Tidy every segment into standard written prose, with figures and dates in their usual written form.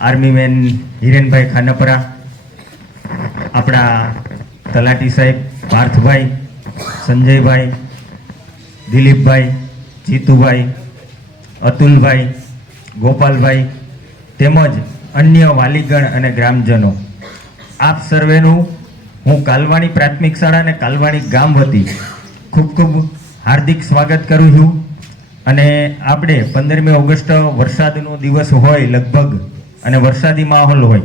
Army main હિરેનભાઈ ખાનપરા, આપણા તલાટી સાહેબ પાર્થભાઈ, સંજયભાઈ, દિલીપભાઈ, જીતુભાઈ, અતુલભાઈ, ગોપાલભાઈ તેમજ અન્ય વાલીગણ અને ગ્રામજનો, આપ સર્વેનું હું કાલવાણી પ્રાથમિક શાળા અને કાલવાણી ગામ વતી ખૂબ ખૂબ હાર્દિક સ્વાગત કરું છું. અને આપણે 15મી ઓગસ્ટ વરસાદનો દિવસ હોય લગભગ અને વરસાદી માહોલ હોય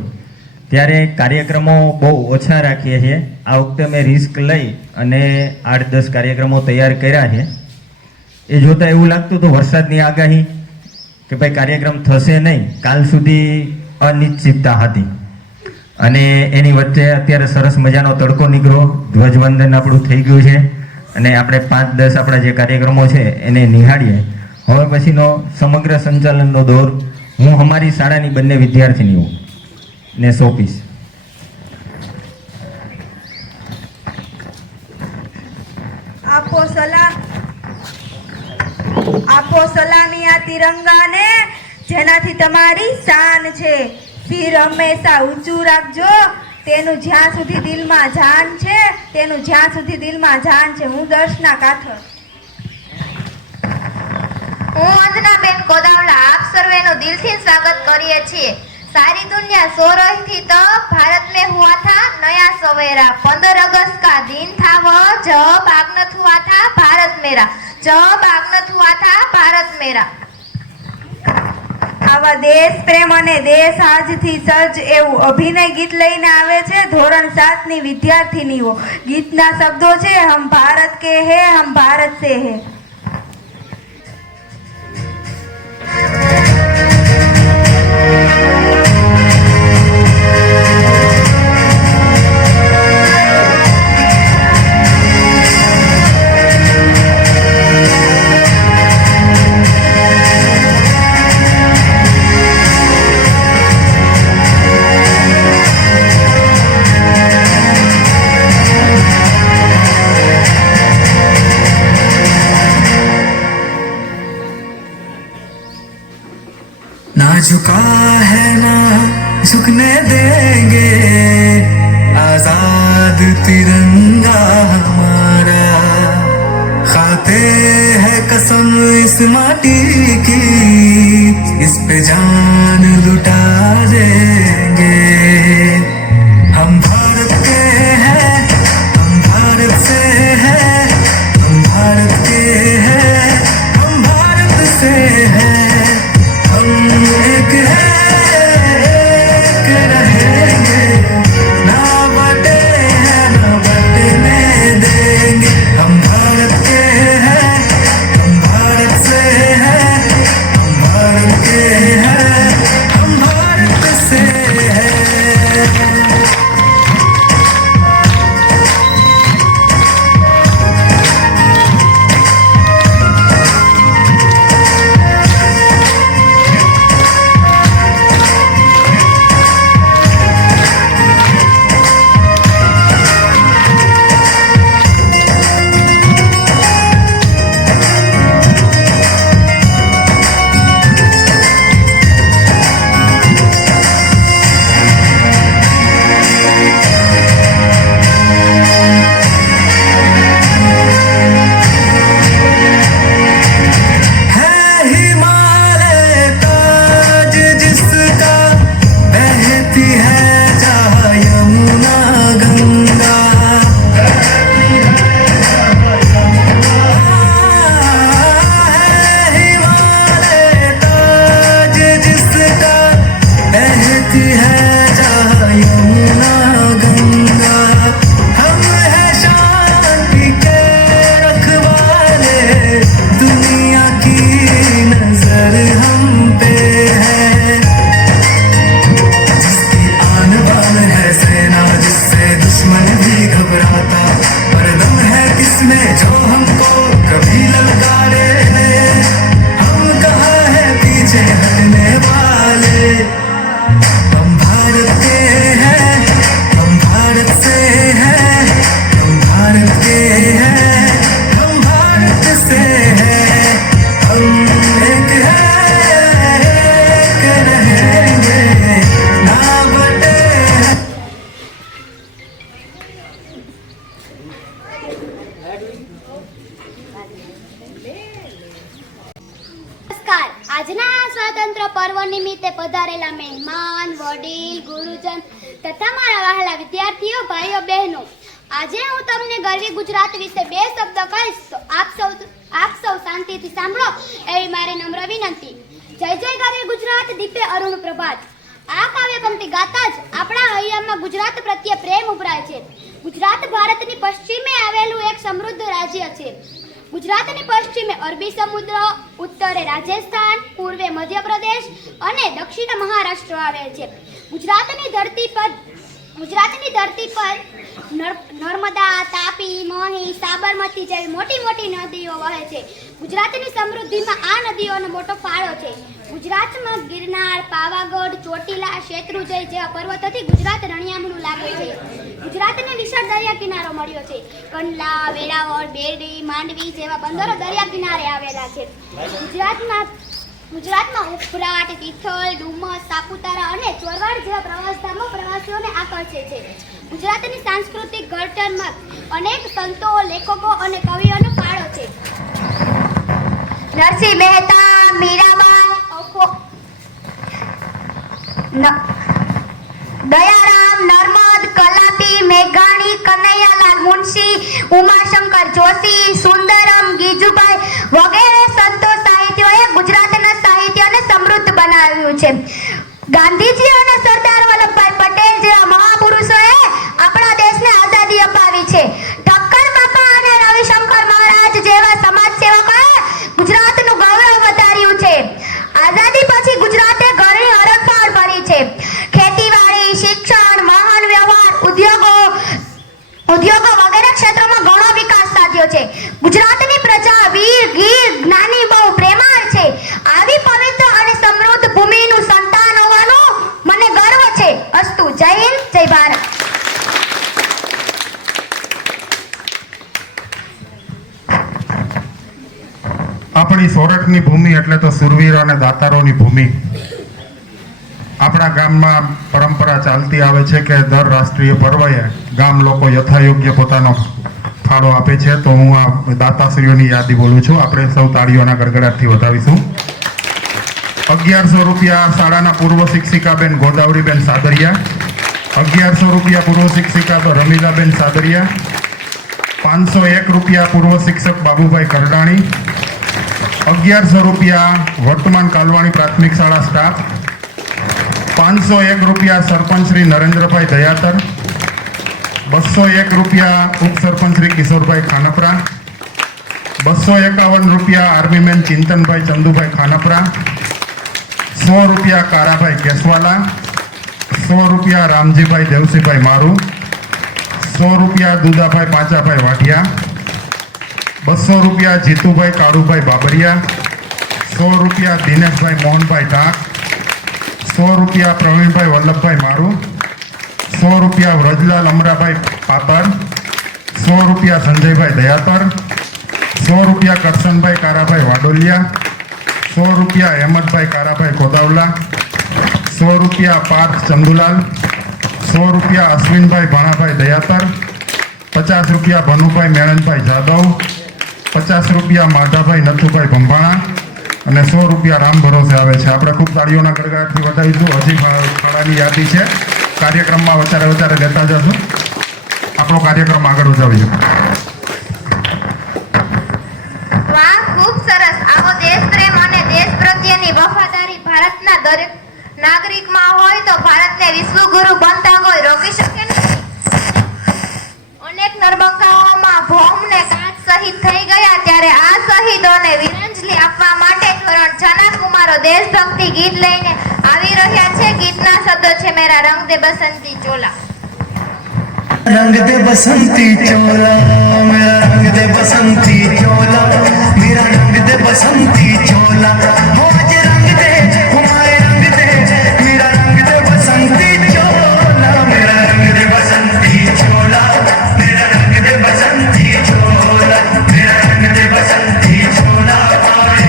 ત્યારે કાર્યક્રમો બહુ ઓછા રાખીએ છીએ. આ વખતે મેં રિસ્ક લઈ અને 8-10 કાર્યક્રમો તૈયાર કર્યા છે. એ જોતાં એવું લાગતું હતું વરસાદની આગાહી કે ભાઈ કાર્યક્રમ થશે નહીં, કાલ સુધી અનિશ્ચિતતા હતી. અને એની વચ્ચે અત્યારે સરસ મજાનો તડકો નીકળ્યો, ધ્વજવંદન આપણું થઈ ગયું છે અને આપણે 5-10 આપણા જે કાર્યક્રમો છે એને નિહાળીએ. હવે પછીનો સમગ્ર સંચાલનનો દોર હું અમારી શાળાની બંને વિદ્યાર્થીનીઓને સોંપીશ. આપો સલામી આ તિરંગાને, જેનાથી તમારી શાન છે. સિર હંમેશા ઊંચું રાખજો, તેનું જ્યાં સુધી દિલમાં જાન છે, તેનું જ્યાં સુધી દિલમાં જાન છે. હું દર્શના કાથર. હું અંજનાબેન કોદાવલા આપ સર્વેનું દિલથી સ્વાગત કરીએ છીએ. सारी दुनिया सो रही थी तब भारत में हुआ था नया सवेरा. 15 अगस्त का दिन था वह जब आगनत हुआ था भारत मेरा, जब आगनत हुआ था भारत मेरा. આવા દેશ પ્રેમ અને દેશ આજથી સજ્જ એવું અભિનય ગીત લઈને આવે છે ધોરણ 7 ની વિદ્યાર્થીનીઓ. ગીતના શબ્દો છે હમ ભારત કે હે, હમ ભારત સે હે. ना झुका है ना झुकने देंगे, आजाद तिरंगा हमारा. खाते हैं कसम इस माटी की, इस पे जान लुटा देंगे. हम भारत के हैं, हम भारत से हैं, हम भारत के हैं, हम भारत से हैं. हम एक हैं, एक रहेंगे, ना बटे हैं ना बटने देंगे. हम भारत के हैं, हम भारत से हैं, हम भारत के हैं, हम भारत से हैं. આજના આ સ્વાતંત્ર્ય પર્વ નિમિત્તે પધારેલા મહેમાન, વડીલ, ગુરુજન તથા મારા વહાલા વિદ્યાર્થીઓ, ભાઈઓ, બહેનો, આજે હું તમને ગરવી ગુજરાત વિશે 2 શબ્દ કહીશ તો આપ સૌ શાંતિથી સાંભળો એવી મારી નમ્ર વિનંતી. જય જય ગરવી ગુજરાત, દીપે અરુણ પ્રભાત. આ કાવ્ય પંક્તિ ગાતા જ આપણા હૈયામાં ગુજરાત પ્રત્યે પ્રેમ ઉભરાય છે. ગુજરાત ભારતની પશ્ચિમે આવેલું એક સમૃદ્ધ રાજ્ય છે. ગુજરાતની પશ્ચિમે અરબી સમુદ્ર, ઉત્તરે રાજસ્થાન, પૂર્વે મધ્યપ્રદેશ અને દક્ષિણે મહારાષ્ટ્ર આવેલ છે. ગુજરાતની ધરતી પર નર્મદા, તાપી, મહી, સાબરમતી જેવી મોટી મોટી નદીઓ વહે છે. ગુજરાતની સમૃદ્ધિમાં આ નદીઓનો મોટો ફાળો છે. ગુજરાતમાં ગિરનાર, પાવાગઢ, ચોટીલા, શેત્રુંજય જેવા પર્વતોથી ગુજરાત રણિયામણું લાગે છે. ગુજરાતને વિશાળ દરિયા કિનારો મળ્યો છે. કંડલા, વેરાવળ, બેરડી, માંડવી જેવા બંદરો દરિયા કિનારે આવેલા છે. ગુજરાતમાં ઉફરાટ, તિથલ, ડુમસ, સાપુતારા અને ચોરવાડ જેવા પ્રવાસધામો પ્રવાસીઓને આકર્ષે છે. ગુજરાતની સાંસ્કૃતિક ઘડતરમાં અનેક સંતો, લેખકો અને કવિઓનો ફાળો છે. નરસિંહ મહેતા, મીરાબાઈ, દયારામ, નર્મદ, કલાપી, મેઘાણી, કનૈયાલાલ મુનશી, ઉમાશંકર જોશી, સુંદરમ, ગીજુભાઈ વગેરે સંતો સાહિત્યોએ ગુજરાતના સાહિત્યને સમૃદ્ધ બનાવ્યું છે. ગાંધીજી અને સરદાર વલ્લભભાઈ પટેલ જેવા મહાપુરુષોએ આપણા દેશને આઝાદી અપાવી છે. ઠક્કર બાપા અને રવિશંકર મહારાજ જેવા સમાજ સેવકોએ ગુજરાતનું ગૌરવ વધાર્યું છે. આઝાદી પછી ગુજરાતે ઘણી હરણફાળ ભરી છે. ખેતીવાડી, શિક્ષણ, વાહન વ્યવહાર, ઉદ્યોગો વગેરે ક્ષેત્રોમાં ઘણો વિકાસ સાધ્યો છે. ગુજરાતની પ્રજા વીર, ગીર, જ્ઞાની, બહુ પ્રેમાળ છે. આવી પવિત્ર અને સમૃદ્ધ ભૂમિનું સંતાન હોવાનું મને ગર્વ છે. અસ્તુ. જય હિન્દ, જય ભારત. આપણી સોરઠની ભૂમિ એટલે તો સુરવીરો અને દાતારોની ભૂમિ. આપણા ગામમાં પરંપરા ચાલતી આવે છે કે દર રાષ્ટ્રીય પર્વએ ગામ લોકો યથાયોગ્ય પોતાનો ફાળો આપે છે. તો હું આ દાતાશ્રીઓની યાદી બોલું છું. આપણે સૌ તાળીઓના ગડગડાટથી વધાવીશું. 1100 રૂપિયા શાળાના પૂર્વ શિક્ષિકા બેન ગોદાવરીબેન સાદરિયા. 1100 રૂપિયા પૂર્વ શિક્ષિકા તો રમીલાબેન સાદરિયા. 501 રૂપિયા પૂર્વ શિક્ષક બાબુભાઈ કરડાણી. 1100 રૂપિયા વર્તમાન કાલવાણી પ્રાથમિક શાળા સ્ટાફ. 501 રૂપિયા સરપંચ શ્રી નરેન્દ્રભાઈ દયાતર. 201 રૂપિયા ઉપસરપંચ શ્રી કિશોરભાઈ ખાનપરા. 251 રૂપિયા આર્મીમેન ચિંતનભાઈ ચંદુભાઈ ખાનપરા. 100 રૂપિયા કારાભાઈ કેસવાલા. 100 રૂપિયા રામજીભાઈ દેવસીભાઈ મારુ. 100 રૂપિયા દુદાભાઈ પાંચાભાઈ વાઢિયા. 200 રૂપિયા જીતુભાઈ કાળુભાઈ બાબરિયા. 100 રૂપિયા દિનેશભાઈ મોહનભાઈ ટાંક. 100 રૂપિયા પ્રવીણભાઈ વલ્લભભાઈ મારુ. 100 રૂપિયા વ્રજલાલ અમરાભાઈ પાપર. 100 રૂપિયા સંજયભાઈ દયાતર. 100 રૂપિયા કરશનભાઈ કારાભાઈ વાડોલિયા. 100 રૂપિયા હેમંતભાઈ કારાભાઈ કોદાવલા. 100 રૂપિયા પાર્થ ચંદુલાલ. 100 રૂપિયા અશ્વિનભાઈ ભાણાભાઈ દયાતર. 50 રૂપિયા ભનુભાઈ મેણનભાઈ જાદવ. 50 રૂપિયા માધાભાઈ નથુભાઈ ભંભાણા. અને 100 રૂપિયા રામ ભરોસે આવે છે. આપણે ખૂબ તાળીઓના ગડગડાટથી વધાવીશું. હજી ફાળાની યાદી છે. કાર્યક્રમમાં વચારે લેતા જશું. આપણો કાર્યક્રમ આગળ વધાવીશું. વાહ, ખૂબ સરસ. આવો દેશપ્રેમ અને દેશ પ્રત્યેની વફાદારી ભારતના દરેક નાગરિકમાં હોય તો ભારતને વિશ્વગુરુ બનતા કોઈ રોકી શકે નહીં. અનેક નરબંગાઓમાં ભૌમને કાચ શહીદ થઈ ગયા ત્યારે આ શહીદોને વીરાંજલિ આપવા માટે ધોરણ 6 ના કુમારો દેશભક્તિ ગીત લઈને આવી રહ્યા છે. ગીતના શબ્દો છે મેરા રંગ દે બસંતી ચોલા. रंग दे बसंती चोला, मेरा रंग दे बसंती चोला, मेरा रंग दे बसंती चोला, आज रंग दे हमारे रंग दे, मेरा रंग दे बसंती चोला, मेरा रंग दे बसंती चोला, मेरा रंग दे बसंती चोला, मेरा रंग दे बसंती चोला, आज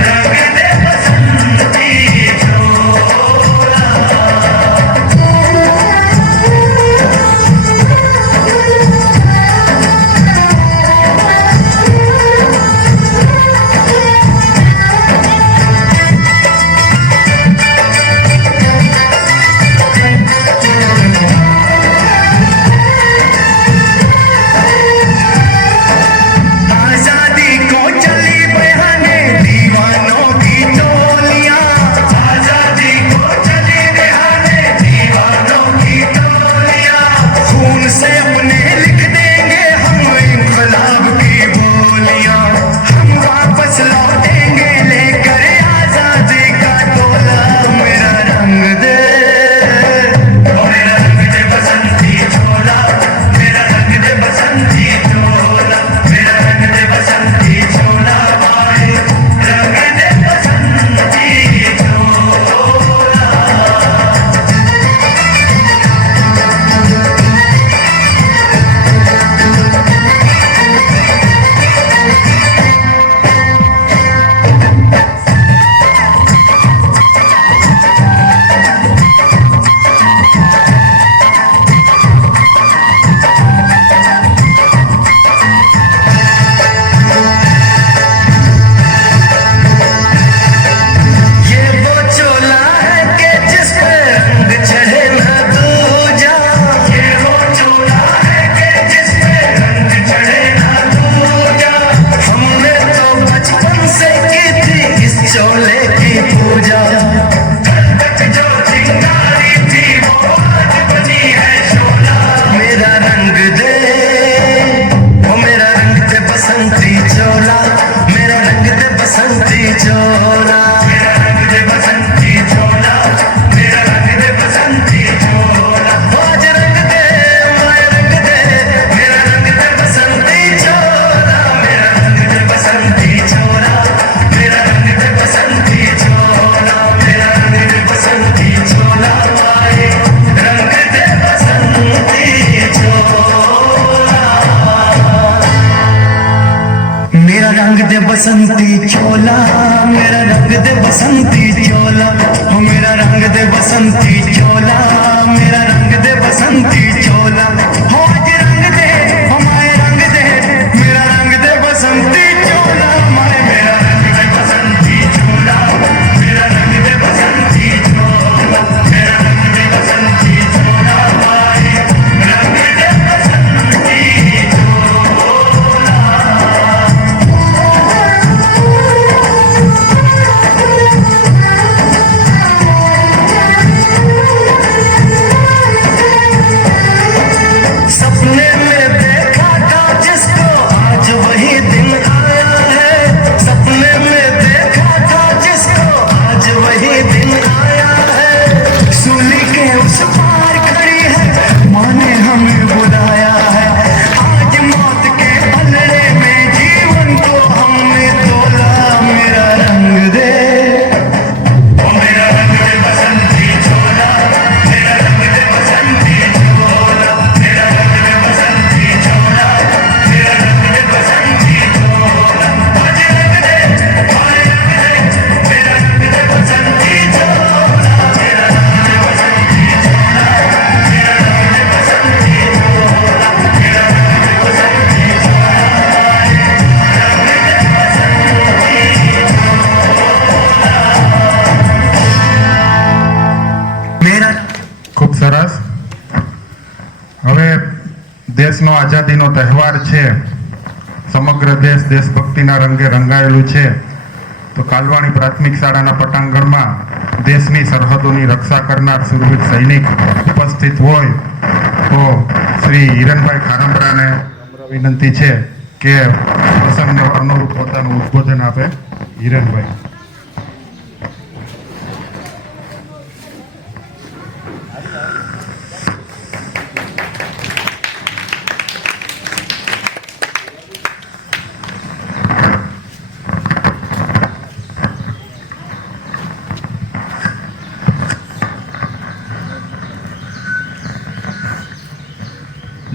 रंग दे बसंती चोला. दे बसंती चोला, मेरा रंग दे बसंती चोला, हो मेरा रंग दे बसंती चोला, मेरा रंग दे बसंती चोला, हो आज रंग दे, हो माए रंग दे, मेरा रंग दे बसंती चोला, माए मेरा रंग दे बसंती चोला, मेरा रंग दे बसंती चोला, मेरा रंग दे बसंती चोला, माए रंग दे बसंती सपने में देखा था जिसको आज वही दिन आया है, सपने में देखा था जिसको आज वही दिन आया है, सूली के उस पार खड़ी है माँ ने हमें बुलाया है, आज मौत के पलड़े में जीवन को हमने तोला, मेरा रंग दे, ओ मेरा रंग दे बसंती चोला, मेरा रंग दे बसंती चोला, मेरा रंग दे बसंती चोला, मेरा रंग दे बसंती चोला, आज रंग दे, माए रंग दे, मेरा रंग दे बसंती चोला, मेरा रंग दे बसंती चोला, मेरा रंग दे बसंती चोला, मेरा रंग दे बसंती मेरा ખૂબ સરસ. હવે દેશનો આઝાદીનો તહેવાર છે, સમગ્ર દેશ દેશભક્તિના રંગે રંગાયેલું છે. તો કાલવાણી પ્રાથમિક શાળાના પટાંગણમાં દેશની સરહદોની રક્ષા કરનાર સુરવીર સૈનિક ઉપસ્થિત હોય તો શ્રી હિરણભાઈ ખાનપરાને નમ્ર વિનંતી છે કે પ્રસંગને અનુરૂપ પોતાનું ઉદ્બોધન આપે. હિરણભાઈ.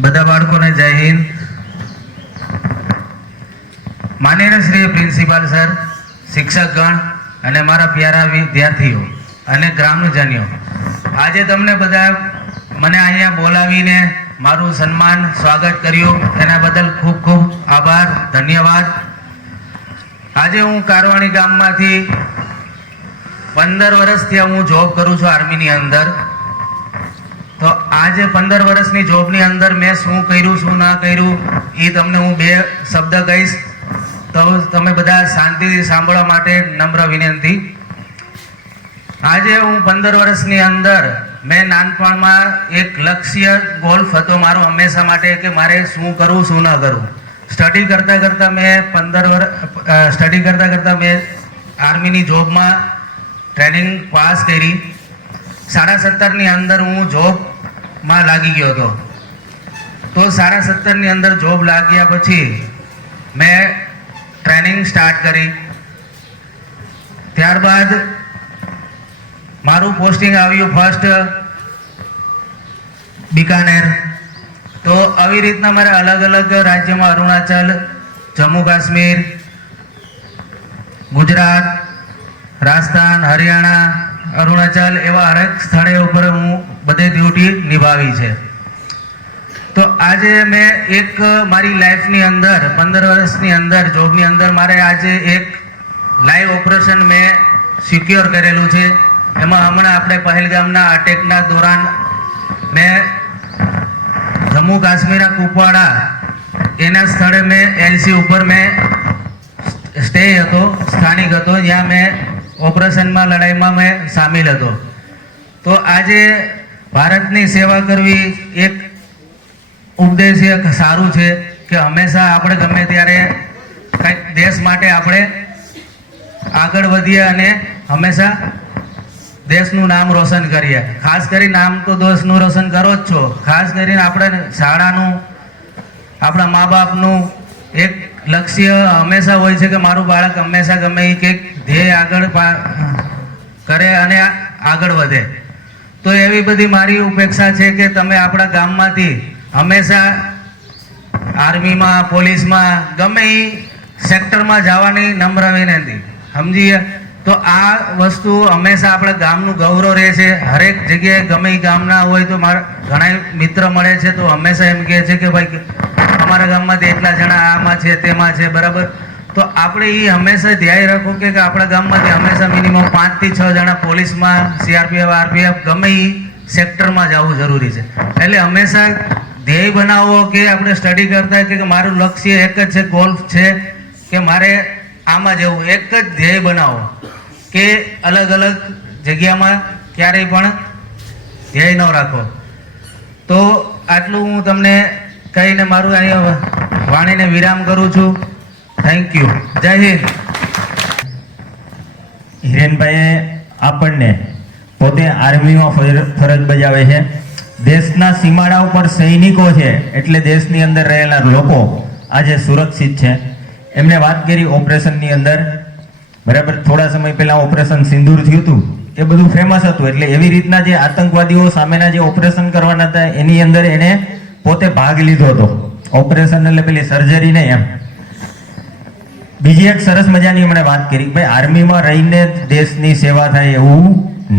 બધા બાળકોને જય હિન્દ. માનનીય શ્રી પ્રિન્સિપાલ સર, શિક્ષકગણ અને મારા પ્યારા વિદ્યાર્થીઓ અને ગ્રામજનો, આજે તમને બધા મને અહીંયા બોલાવીને મારું સન્માન સ્વાગત કર્યું એના બદલ ખૂબ ખૂબ આભાર, ધન્યવાદ. આજે હું કારવાણી ગામમાંથી 15 વર્ષથી હું જોબ કરું છું આર્મીની અંદર. તો આજે 15 વર્ષની જોબની અંદર મેં શું કર્યું શું ના કર્યું એ તમને હું 2 શબ્દ કહીશ, તો તમે બધા શાંતિથી સાંભળવા માટે નમ્ર વિનંતી. આજે હું 15 વર્ષની અંદર મેં નાનપણમાં એક લક્ષ્ય ગોલ હતો મારો હંમેશા માટે કે મારે શું કરવું શું ન કરવું. સ્ટડી કરતાં કરતાં મેં આર્મીની જોબમાં ટ્રેનિંગ પાસ કરી. 17.5ની અંદર હું જોબમાં લાગી ગયો હતો. તો 17.5ની અંદર જોબ લાગ્યા પછી મેં ટ્રેનિંગ સ્ટાર્ટ કરી. ત્યારબાદ મારું પોસ્ટિંગ આવ્યું ફર્સ્ટ બિકાનેર. તો આવી રીતના મારે અલગ અલગ રાજ્યમાં અરુણાચલ, જમ્મુ કાશ્મીર, ગુજરાત, રાજસ્થાન, હરિયાણા, અરુણાચલ એવા હરેક સ્થળે ઉપર હું બધે ડ્યુટી નિભાવી છે. તો આજે મેં એક મારી લાઈફની અંદર 15 વર્ષની અંદર જોબની અંદર મારે આજે એક લાઈવ ઓપરેશન મેં સિક્યોર કરેલું છે. એમાં હમણાં આપણે પહેલગામના અટેકના દોરાન મેં જમ્મુ કાશ્મીરના કુપવાડા એના સ્થળે મેં એલસી ઉપર મેં સ્ટે હતો, સ્થાનિક હતો, જ્યાં મેં ઓપરેશનમાં લડાઈમાં મેં સામેલ હતો. તો આજે ભારતની સેવા કરવી એક ઉદ્દેશ્ય સારું છે કે હંમેશા આપણે ગમે ત્યારે કંઈક દેશ માટે આપણે આગળ વધીએ અને હંમેશા દેશનું નામ રોશન કરીએ. ખાસ કરી નામ તો દેશનું રોશન કરો જ છો, ખાસ કરીને આપણે શાળાનું, આપણા મા બાપનું એક લક્ષ્ય હંમેશા હોય છે કે મારું બાળક હંમેશા ગમે એ કંઈક ધ્યેય આગળ કરે અને આગળ વધે. તો એવી બધી મારી અપેક્ષા છે કે તમે આપણા ગામમાંથી હંમેશા આર્મીમાં, પોલીસમાં, ગમે એ સેક્ટરમાં જવાની નમ્ર વિનંતી. સમજીએ તો આ વસ્તુ હંમેશા આપણે ગામનું ગૌરવ રહે છે. હરેક જગ્યાએ ગમે એ ગામના હોય તો મારા ઘણા મિત્ર મળે છે તો હંમેશા એમ કહે છે કે ભાઈ અમારા ગામમાંથી એટલા જણા આમાં છે તેમાં છે, બરાબર. તો આપણે એ હંમેશા ધ્યાન રાખવું કે આપણા ગામમાંથી હંમેશા મિનિમમ 5 થી 6 જણા પોલીસમાં, સીઆરપીએફ, આરપીએફ ગમે એ સેક્ટરમાં જવું જરૂરી છે. એટલે હંમેશા ધ્યેય બનાવો કે આપણે સ્ટડી કરતા કે મારું લક્ષ્ય એક જ છે, ગોલ છે કે મારે આમાં જવું. એક જ ધ્યેય બનાવો કે અલગ અલગ જગ્યામાં ક્યારેય પણ ધ્યેય ન રાખો. તો આટલું હું તમને કહીને મારું અહીંયા વાણીને વિરામ કરું છું. Thank you. જય હિન્દ. હિરેનભાઈએ આપણને પોતે આર્મીમાં ફરજ બજાવે છે. દેશના સીમાડા ઉપર સૈનિકો છે એટલે દેશની અંદર રહેલા લોકો આજે સુરક્ષિત છે. એમણે વાત કરી ઓપરેશનની અંદર, બરાબર. થોડા સમય પહેલા ઓપરેશન સિંદૂર થયું હતું, એ બધું ફેમસ હતું. એટલે એવી રીતના જે આતંકવાદીઓ સામેના જે ઓપરેશન કરવાના હતા એની અંદર એને પોતે ભાગ લીધો હતો. ઓપરેશન એટલે પેલી સર્જરી નહીં એમ. બીજી એક સરસ મજાની એમણે વાત કરી, ભાઈ આર્મીમાં રહીને દેશની સેવા થાય એવું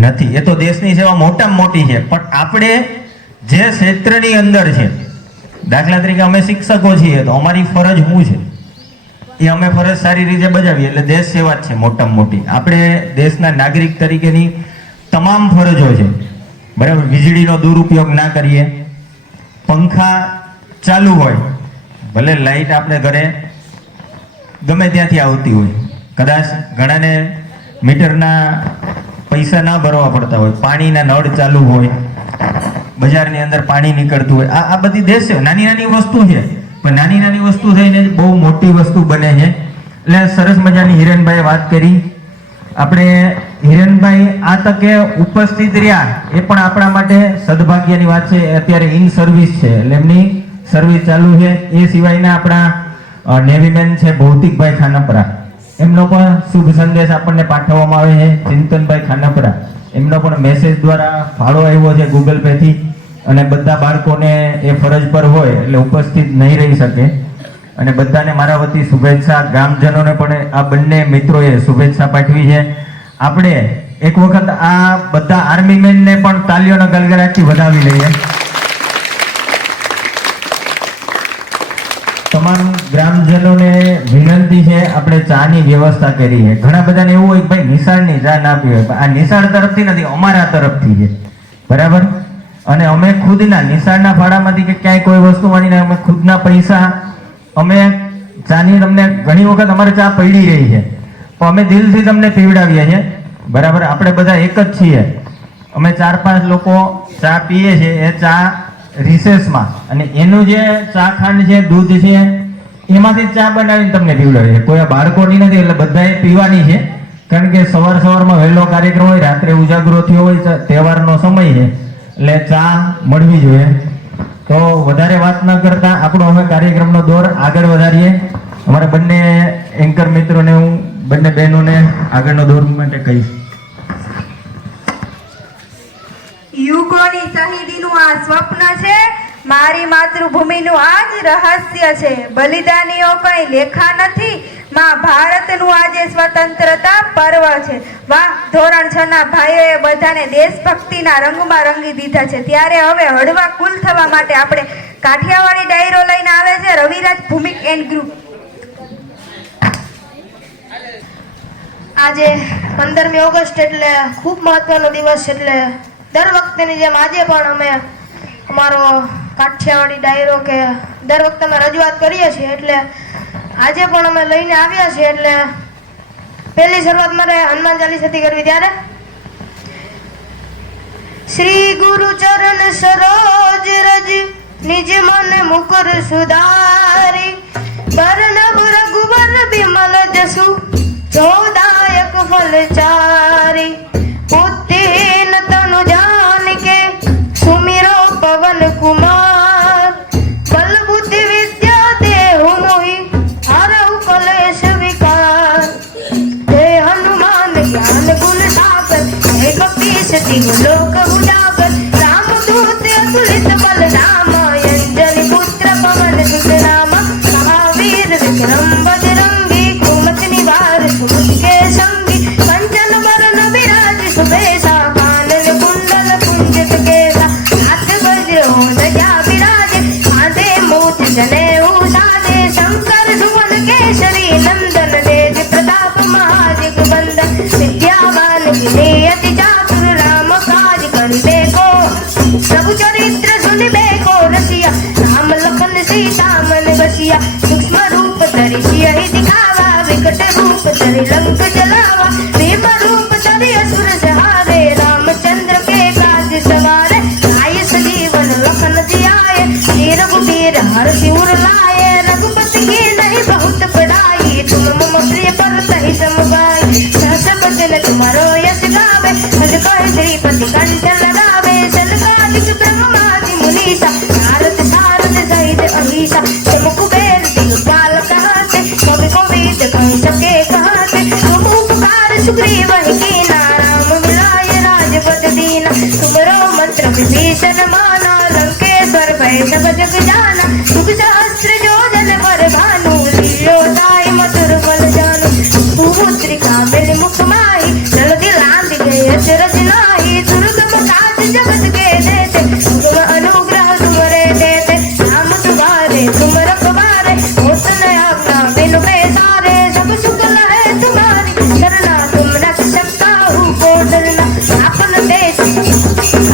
નથી. એ તો દેશની સેવા મોટામાં મોટી છે, પણ આપણે જે ક્ષેત્રની અંદર છે, દાખલા તરીકે અમે શિક્ષકો છીએ તો અમારી ફરજ શું છે એ અમે ફરજ સારી રીતે બજાવીએ એટલે દેશ સેવા જ છે મોટામાં મોટી. આપણે દેશના નાગરિક તરીકેની તમામ ફરજો છે, બરાબર. વીજળીનો દુરુપયોગ ના કરીએ, પંખા ચાલુ હોય, ભલે લાઈટ આપણે ઘરે ગમે ત્યાંથી આવતી હોય, કદાચ ઘણાને મીટરના પૈસા ના ભરવા પડતા હોય, પાણીના નળ ચાલુ હોય, બજારની અંદર પાણી નીકળતું હોય, આ બધી દેશ છે. નાની નાની વસ્તુ છે પણ નાની નાની વસ્તુ થઈને બહુ મોટી વસ્તુ બને છે. એટલે સરસ મજાની હિરેનભાઈએ વાત કરી. આપણે હિરેનભાઈ આ તકે ઉપસ્થિત રહ્યા એ પણ આપણા માટે સદભાગ્યની વાત છે. અત્યારે ઇન સર્વિસ છે એટલે એમની સર્વિસ ચાલુ છે. એ સિવાયના આપણા નેવીમેન છે ભૌતિકભાઈ ખાનપરા, એમનો પણ શુભ સંદેશ આપણને પાઠવવામાં આવે છે. ચિંતનભાઈ ખાનપરા, એમનો પણ મેસેજ દ્વારા ફાળો આવ્યો છે ગૂગલ પે થી, અને બધા બાળકોને એ ફરજ પર હોય એટલે ઉપસ્થિત નહીં રહી શકે. અને બધાને મારા વતી શુભેચ્છા. ગ્રામજનોને પણ આ બંને મિત્રોએ શુભેચ્છા પાઠવી છે. આપણે એક વખત આ બધા આર્મી મેનને પણ તાલીઓના ગલગલાટથી વધાવી લઈએ. તમામ ગ્રામજનોને વિનંતી છે, આપણે ચાની વ્યવસ્થા કરી છે. ઘણા બધાને એવું હોય કે ભાઈ નિશાળની ચા ના પીવાય, આ નિશાળ તરફથી નથી, અમારા તરફથી છે, બરાબર. અને અમે ખુદના નિશાળના ભાડામાંથી કે ક્યાંય કોઈ વસ્તુ વાળીને અમે ખુદના પૈસા અમે ચાની તમને ઘણી વખત અમારે ચા પડી રહી છે પણ અમે દિલથી તમને પીવડાવીએ છીએ, બરાબર. આપણે બધા એક જ છીએ. અમે 4-5 લોકો ચા પીએ છીએ, એ ચા રિસેસમાં, અને એનું જે ચા ખાંડ છે, દૂધ છે, એમાંથી ચા બનાવીને તમને પીવડાવીએ. કોઈ બાળકોની નથી, એટલે બધાએ પીવાની છે. કારણ કે સવારમાં વહેલો કાર્યક્રમ હોય, રાત્રે ઉજાગરો થયો હોય, તહેવારનો સમય છે એટલે ચા મળવી જોઈએ. તો વધારે વાત ન કરતા આપણો હવે કાર્યક્રમનો દોર આગળ વધારીએ. અમારા બંને એન્કર મિત્રોને હું બંને બહેનોને આગળનો દોર માટે કહીશ. યુગોની શહીદીનું આ સ્વપ્ન છે, મારી માતૃભૂમિનું આ જ રહસ્ય છે. બલિદાનીઓ કઈ લેખા નથી, માં ભારતનું આજે સ્વતંત્રતા પર્વ છે. વાહ, ધોરણ 6 ના ભાઈઓએ બધાને દેશભક્તિના રંગમાં રંગી દીધા છે. ત્યારે હવે હળવા કુલ થવા માટે આપણે કાઠિયાવાડી ડાયરો લઈને આવે છે રવિરાજ ભૂમિક એન્ડ ગ્રુપ. આજે 15મી ઓગસ્ટ એટલે ખૂબ મહત્વનો દિવસ છે. એટલે દર વખતેની જેમ આજે પણ અમે અમારો કાઠિયાવાડી ડાયરો કે દર વખતે અમે રજૂઆત કરીએ છીએ, એટલે આજે પણ અમે લઈને આવ્યા છીએ. એટલે પહેલી શરૂઆત મારે હનુમાન ચાલીસાથી કરવી. ત્યારે શ્રી ગુરુ ચરણ સરોજ રજ નિજ મન મુકુર સુધારી કર્ણવ રઘુવર બિમલ જસુ ચોદાયક ફલચારી પુત્તિન તनु જાન કે સુમિરો પવન કુમાર બલ બુદ્ધિ વિદ્યા દેહુ મોહી હરહુ કલેશ વિકાર હે હનુમાન જ્ઞાન ગુણ સાગર હે કપીશ તિગ લોક ઉજાગર રામ દૂત અતુલિત બલ રામ અંજની પુત્ર પवन સુત નામ મહાવીર વિક્રમ બજરંગી लंक जलावा, भीम रूप धरि असुर सहारे, रामचंद्र के काज सवारे, आय सजीवन लखन जियाए, श्री रघुबीर हरषि उर लाए, रघुपति की नहीं बहुत बड़ाई, तुम मम प्रिय परतहि समगाई, सहस बदन तुम्हारो यश गावे, हज कहि श्रीपति कंठ लगावे, सनकादिक ब्रह्मादि मुनीसा, नारद सारद सहित अहिसा, तुम कुबेर दिगपाल कहते, कवि कोविद कहि सके कहते, तुम उपकार सुग्रीव ही कीना, राम मिलाय राजपद दीना, तुमरो मंत्र विभीषण माना, लंकेश्वर भय सब जग जाना, युग सहस्त्र योजन पर भानु, लीलो ताई मधुर बल जानु, मुद्रिका मिल मुख माही, जल्दी लांद गए अचरज नाही, दुर्गम काज जगत के देते, तुम अनुग्रह तुमरे देते, नाम तुम्हारे तुम रखवारे, होत न आज्ञा बिनु पैसारे, सब सुख लहे तुम्हारी शरणा, तुम रख सकता हूँ को डरना, आपन देश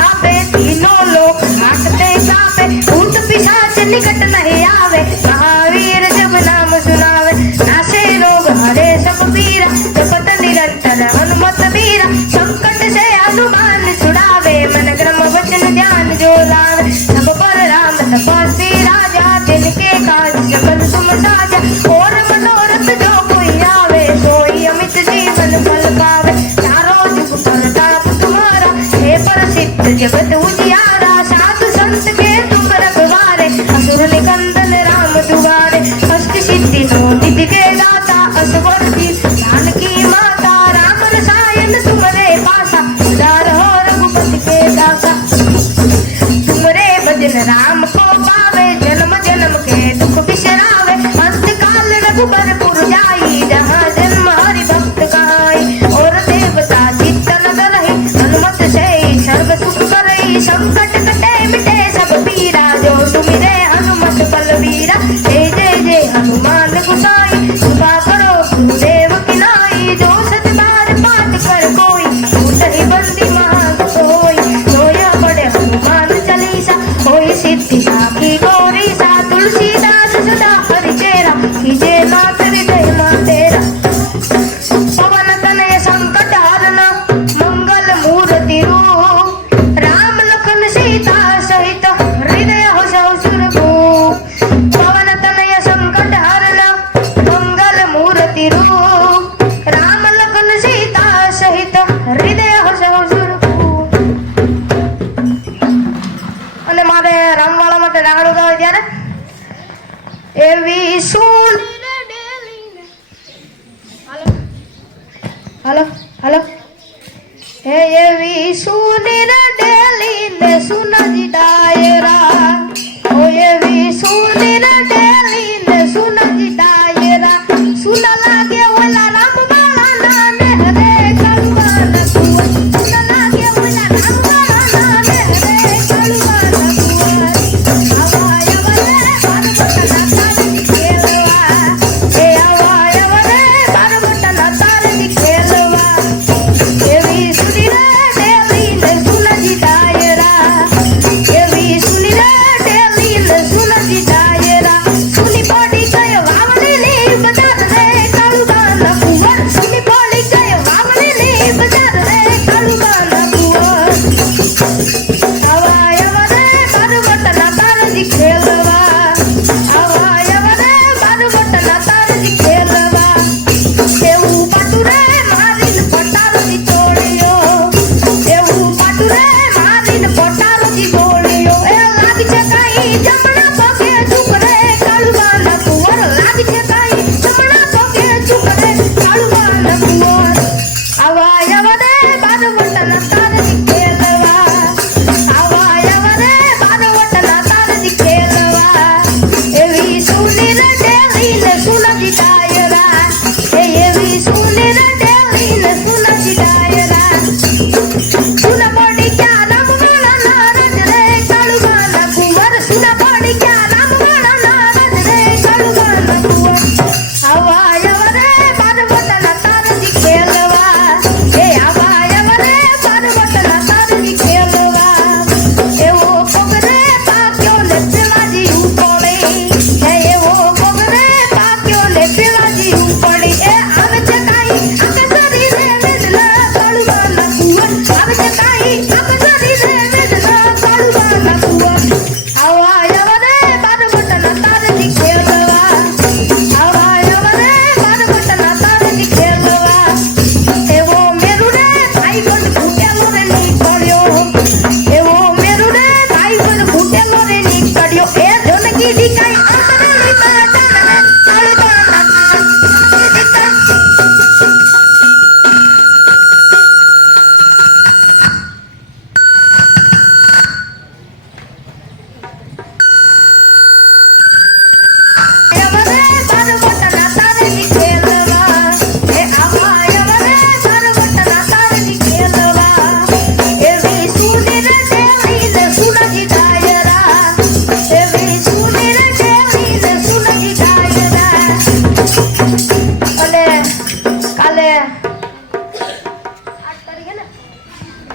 आपे तीनों लोक हाकते कापे, भूत पिशाच निकट नहीं आवे, महावीर जब नाम सुनावे, नाशे रोग हरे सब पीरा, जपत निरंतर हनुमत वीरा, संकट से हनुमान छुड़ावे, मन क्रम वचन ध्यान जो लावे, सब पर राम तपस्वी राजा, जिनके काज सकल तुम साजा, और मनोरथ जो कोई आवे, सोई अमित जीवन फल पावे, चारों जुग प्रताप तुम्हारा, हे प्रसिद्ध जगत उजियारा, साधु संत के तुम रखवारे, असुर निकंदन राम दुआरे, अष्ट सिद्धि नौ निधि के दाता, असवर की जानकी माता, राम रसायन तुम्हारे पासा, उदार हो रघुपति के दासा, तुमरे भजन राम को पावे, जन्म जन्म के दुख बिसरावे, अंत काल रघुबर जाई, जहाँ जन्म हरि भक्त कहाई, और देवता चित्तन धरहि, हनुमत से सर्व सुख करहि, संकट कटे मिटे सब पीरा, जो तुमिरे हनुमत बलवीरा, जय जय जय हनुमान गोसाई, कृपा करो गुरुदेव की नाई, जो सत बार पाठ कर कोई, उतहि बंदी महागुप्त होई, जो यह पढ़े हनुमान चालीसा, होई सिद्धि साखी गौरीसा, तुलसीदास सदा हरिचेरा, कीजे नाथ हृदय मा तेरा, पवन तनय संकट हरना, मंगल मूर्ति रूप, राम लखन सीता सहित हृदय हो सुरभूप, पवन तनय संकट हरना, मंगल मूर्ति रूप, राम लखन सीता सहित हृदय हो सुरभूप. અને મારે રામવાળા માટે રાગડો ગાવ ત્યારે એવી શું હાલો હાલો હે એવી સુનીર ડેલી ને સુનજી ડાયરા, ઓ એવી સુનીર ડેલી ને સુનજી ડાયરા, સુન લાગે ઓલા રામ બાળા ને હરે કળવા નકુવા, સુન લાગે ઓલા રામ બાળા ને હરે કળવા નકુવા, આવાય વરે પાર્વતના તારજી ખેલવા, એ આવાય વરે પાર્વતના તારજી ખેલવા, એવી સુનીર ડેલી ને સુનજી ડાયરા, એવી સુનીર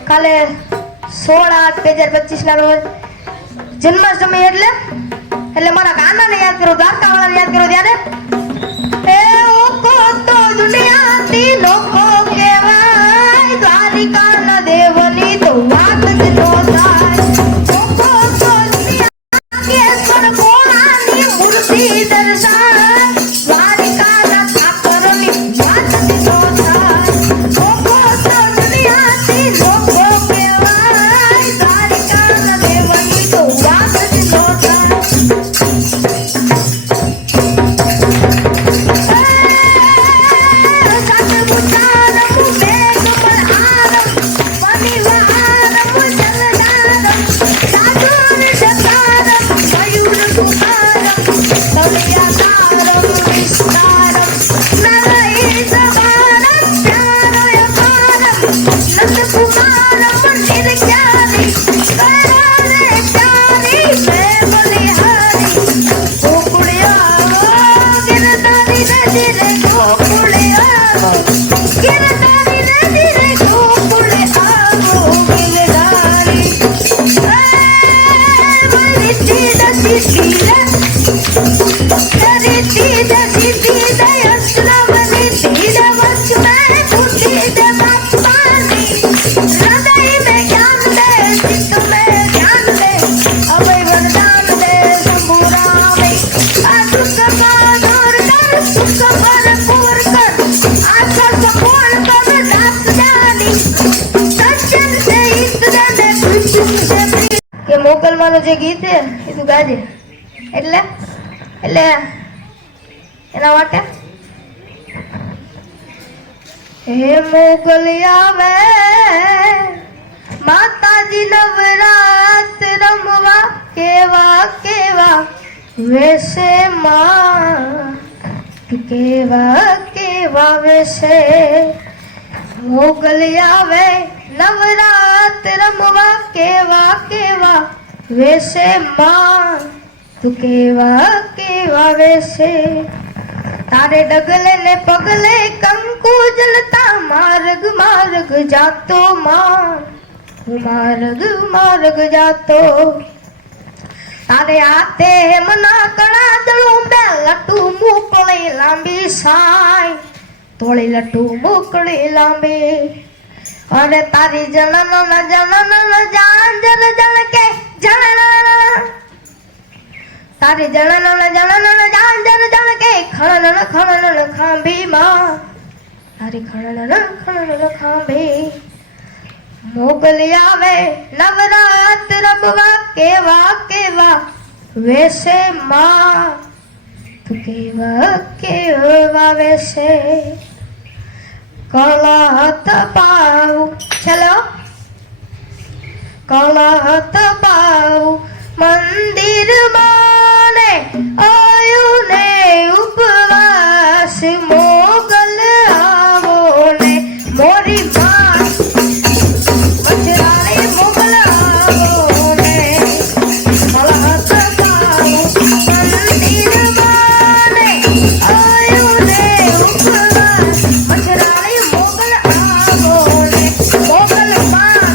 કાલે 16/8/2025 ના રોજ જન્માષ્ટમી એટલે મારા કાનાને યાદ કરો, દ્વારકા વાળાને યાદ કરો ત્યારે એ ઓકો તો દુનિયાથી લોકો કહેવાય, દ્વારિકાના દેવની તો વાત જ નો થાય. ઓકો તો દુનિયા કેસર ભોળાની મૂર્તિ દર્શાય, દ્વારિકાના ઠાકોરની વાત જ નો થાય. ઓકો તો દુનિયાથી લોકો કહેવાય, દ્વારિકાના દેવની તો વાત જ નો થાય. કે મોકલવાનું જે ગીત છે એ તું ગાજે, એટલે એના માટે હે મોગલ આવે માતાજી નવરાત રમવા, કેવા કેવા વેશે માં, કેવા કેવા વેશે. મોગલ આવે નવરાત રમવા, કેવા કેવા વેશે માં, તું કેવા કેવા વેશે. તારે ડગલે ને પગલે કંકુ જલતા, માર્ગ માર્ગ જાતો માં, માર્ગ માર્ગ જાતો. તારે આતે મના કણા દળું બે લટુ મોકળી લાંબી સાય, તોળી લટુ મોકળી લાંબી. અરે તારી જનન જાંજર જળકે જણન, તારી જનન જાંજર જળકે ખણન ખણન ખાંભી માં, તારી ખણન ખણન ખાંભી. મોગલી આવે નવરાત રમવા, કેવા કેવા વેશે માં, તું કેવા કેવા વેશે. કળહત પાઉ ચલો કળહત પાઉ મંદિર માને આયુ ને ઉપવાસ, મોગલ આવો ને મોરી માં, વજરાળે મોગલ આવો ને. કળહત પાઉ મંદિર માને આયુ ને ઉપવાસ, વજરાળે મોગલ આવો ને. મોગલ માં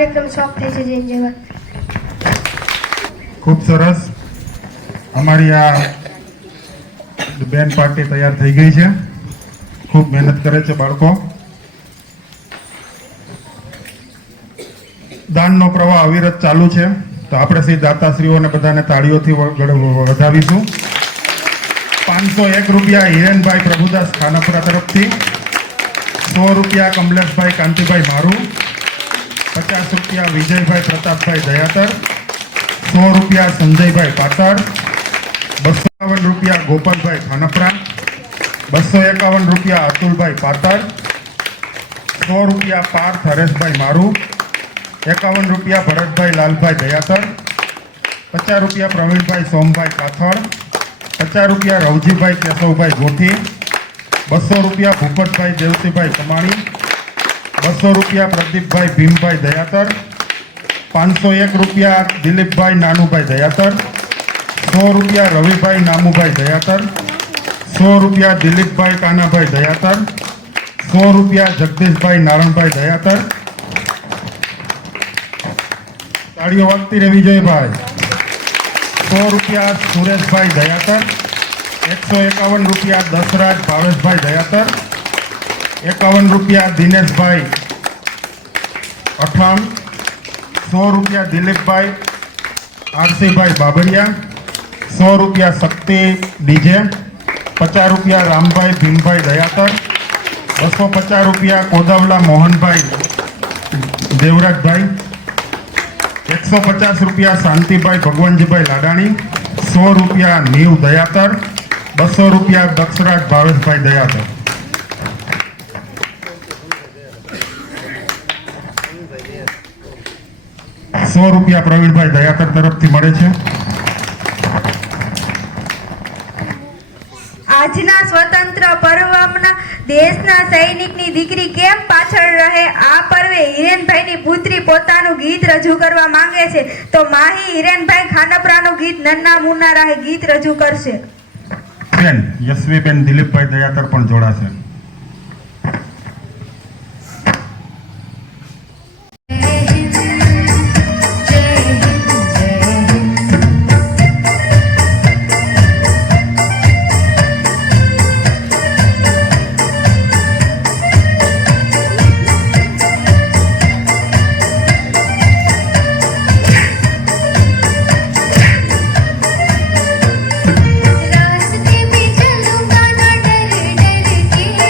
કાર્યક્રમ શોખ થાય છે જૈન જેવા. ખૂબ સરસ. અમારી આ બેન પાર્ટી તૈયાર થઈ ગઈ છે. ખૂબ મહેનત કરે છે બાળકો. દાનનો પ્રવાહ અવિરત ચાલુ છે, તો આપણે સી દાતાશ્રીઓને બધાને તાળીઓથી વધાવીશું. 501 રૂપિયા હિરેનભાઈ પ્રભુદાસ ખાનાપુરા તરફથી, 100 રૂપિયા કમલેશભાઈ કાંતિભાઈ મારું, 50 રૂપિયા વિજયભાઈ પ્રતાપભાઈ દયાતર, 100 રૂપિયા સંજયભાઈ પાતર, 251 રૂપિયા ગોપાલભાઈ ખાનપરા, 251 રૂપિયા અતુલભાઈ પાતર, 100 રૂપિયા પાર્થ હરેશભાઈ મારું, 51 રૂપિયા ભરતભાઈ લાલભાઈ દયાતર, 50 રૂપિયા પ્રવીણભાઈ સોમભાઈ કાથડ, 50 રૂપિયા રવજીભાઈ કેશવભાઈ ગોઠી, 200 રૂપિયા ભૂપતભાઈ દેવસીભાઈ કમાણી, 200 રૂપિયા પ્રદીપભાઈ ભીમભાઈ દયાતર, 501 રૂપિયા દિલીપભાઈ નાનુભાઈ દયાતર, 100 રૂપિયા રવિભાઈ નામુભાઈ દયાતર, 100 રૂપિયા દિલીપભાઈ કાનાભાઈ દયાતર, 100 રૂપિયા જગદીશભાઈ નારણભાઈ દયાતર. તાળીઓ વાગતી રહેવી જોઈએ ભાઈ. 100 રૂપિયા સુરેશભાઈ દયાતર, 151 રૂપિયા દશરાજ ભાવેશભાઈ દયાતર, 51 રૂપિયા દિનેશભાઈ અઠાણ, 100 રૂપિયા દિલીપભાઈ આરસીભાઈ બાબરિયા, 100 રૂપિયા શક્તિ ડીજે, 50 રૂપિયા રામભાઈ ભીમભાઈ દયાતર, 250 રૂપિયા કોદાવલા મોહનભાઈ દેવરાજભાઈ, 150 રૂપિયા શાંતિભાઈ ભગવાનજીભાઈ લાડાણી, 100 રૂપિયા નીવ દયાતર, 200 રૂપિયા દક્ષરાજ ભાવેશભાઈ દયાતર. ₹100 પ્રવીણભાઈ દયાતર તરફથી મળે છે. આજના સ્વતંત્ર પર્વમાં દેશના સૈનિકની દીકરી કેમ પાછળ રહે? આ પર્વે હિરેનભાઈની પુત્રી પોતાનું ગીત રજૂ કરવા માંગે છે, તો માહી હિરેનભાઈ ખાનપરાનું ગીત નન્ના મુન્ના રાહે ગીત રજૂ કરશે. બેન યશવીબેન દિલીપભાઈ દયાતર પણ જોડાશે. रास्ते में चलूंगा ना डर डर के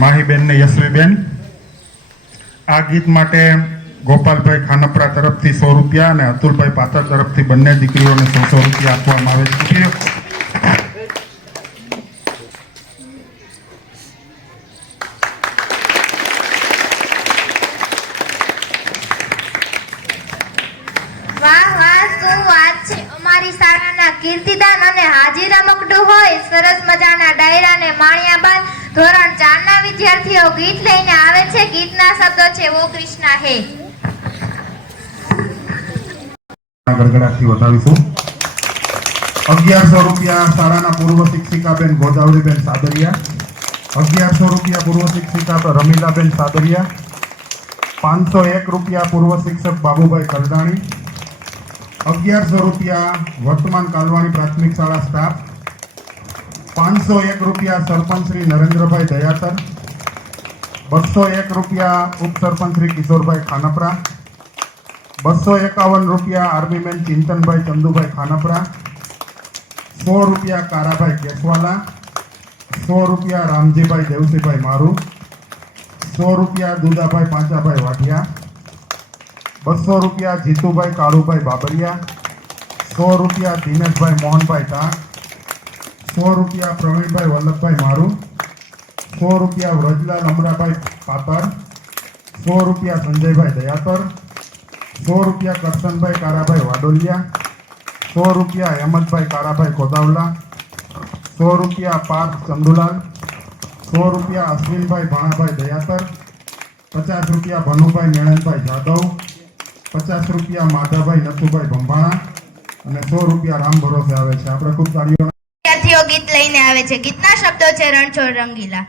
માહીબેન ને યશવીબેન. આ ગીત માટે ગોપાલભાઈ ખાનપરા તરફથી 100 રૂપિયા અને અતુલભાઈ પાત્ર તરફથી બંને દીકરીઓને 100 રૂપિયા આપવામાં આવે છે. વાહ વાહ, શું વાત છે. અમારી શાળાના કીર્તિદાન અને હાજી રમકડું હોય. સરસ મજાના ડાયરાને માણ્યા બાદ ધોરણ 4 ના વિદ્યાર્થીઓ ગીત લઈને આવે છે. ગીતના શબ્દો છે વો કૃષ્ણા હે. ગડગડાટથી વધાવીશું. 1100 રૂપિયા શાળાના પૂર્વ શિક્ષિકાબેન ગોદાવરીબેન સાદરિયા. 1100 રૂપિયા પૂર્વ શિક્ષિકા રમીલાબેન સાદરિયા. 501 રૂપિયા પૂર્વ શિક્ષક બાબુભાઈ કરડાણી. 1100 રૂપિયા વર્તમાન કાલવાણી પ્રાથમિક શાળા સ્ટાફ. 501 રૂપિયા સરપંચ શ્રી નરેન્દ્રભાઈ દયાતર. 201 રૂપિયા ઉપસરપંચ શ્રી કિશોરભાઈ ખાનપરા. 251 રૂપિયા આર્મીમેન ચિંતનભાઈ ચંદુભાઈ ખાનપરા. 100 રૂપિયા કારાભાઈ કેસવાલા. 100 રૂપિયા રામજીભાઈ દેવસીભાઈ મારુ. 100 રૂપિયા દુદાભાઈ પાંચાભાઈ વાઢિયા. 200 રૂપિયા જીતુભાઈ કાળુભાઈ બાબરિયા. 100 રૂપિયા દિનેશભાઈ મોહનભાઈ ટા. 100 રૂપિયા પ્રવીણભાઈ વલ્લભભાઈ મારુ. 100 રૂપિયા વ્રજલાલ અમરાભાઈ પાતર. 100 રૂપિયા સંજયભાઈ દયાતર. 100 રૂપિયા કરશનભાઈ કારાભાઈ વાડોલિયા. 100 રૂપિયા હેમંતભાઈ કારાભાઈ કોદાવલા. 100 રૂપિયા પાર્થ ચંદુલાલ. 100 રૂપિયા અશ્વિનભાઈ ભાણાભાઈ દયાતર. 50 રૂપિયા ભનુભાઈ મેણનભાઈ જાદવ. 50 રૂપિયા માધાભાઈ નથુભાઈ ભંભાણા અને 100 રૂપિયા રામ ભરોસે આવે છે. આપણે ખૂબ તાળીઓ. વિદ્યાર્થીઓ ગીત લઈને આવે છે. ગીતના શબ્દો છે રણછોડ રંગીલા.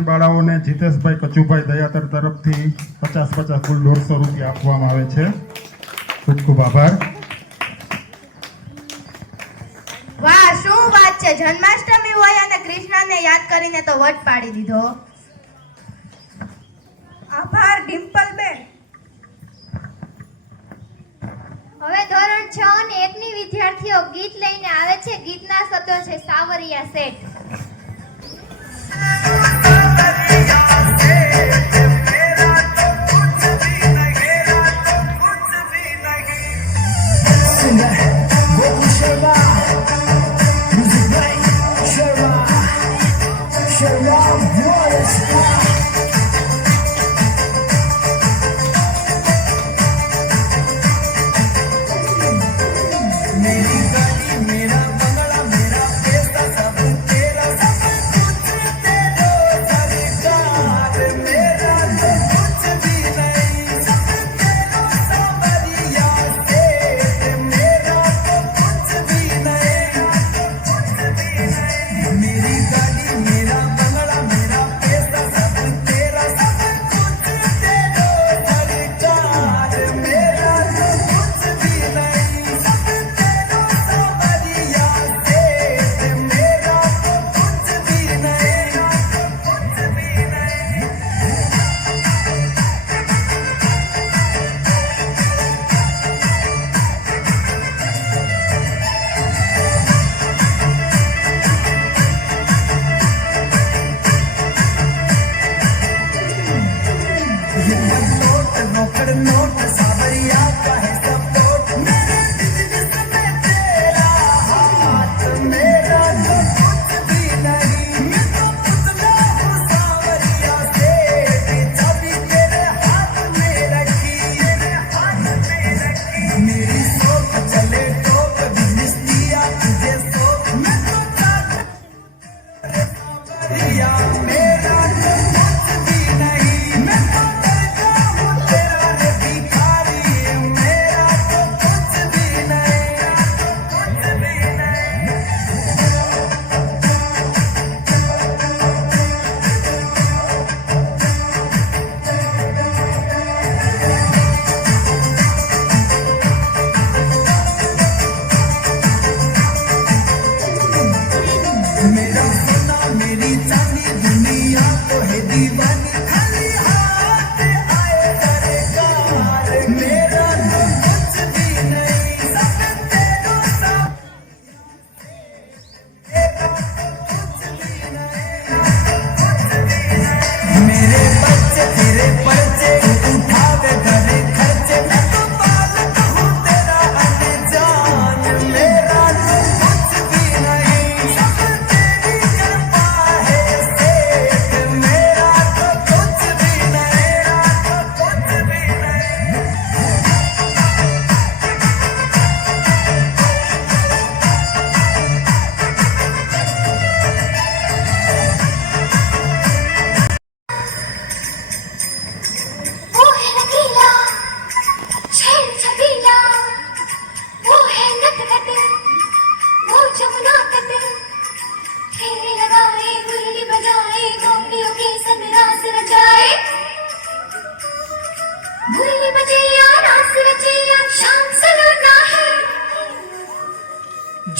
ત્રણેય બાળાઓને જીતેશભાઈ કચુભાઈ દયાતર તરફથી 50 કુલ 150 રૂપિયા આપવામાં આવે છે. ખૂબ ખૂબ આભાર. વાહ, શું વાત છે! જન્માષ્ટમી હોય અને કૃષ્ણને યાદ કરીને તો વટ પાડી દીધો. આભાર ડિમ્પલબેન. હવે ધોરણ 6 અને 1 ની વિદ્યાર્થીઓ ગીત લઈને આવે છે. ગીતના શબ્દો છે સાવરિયા શેઠ.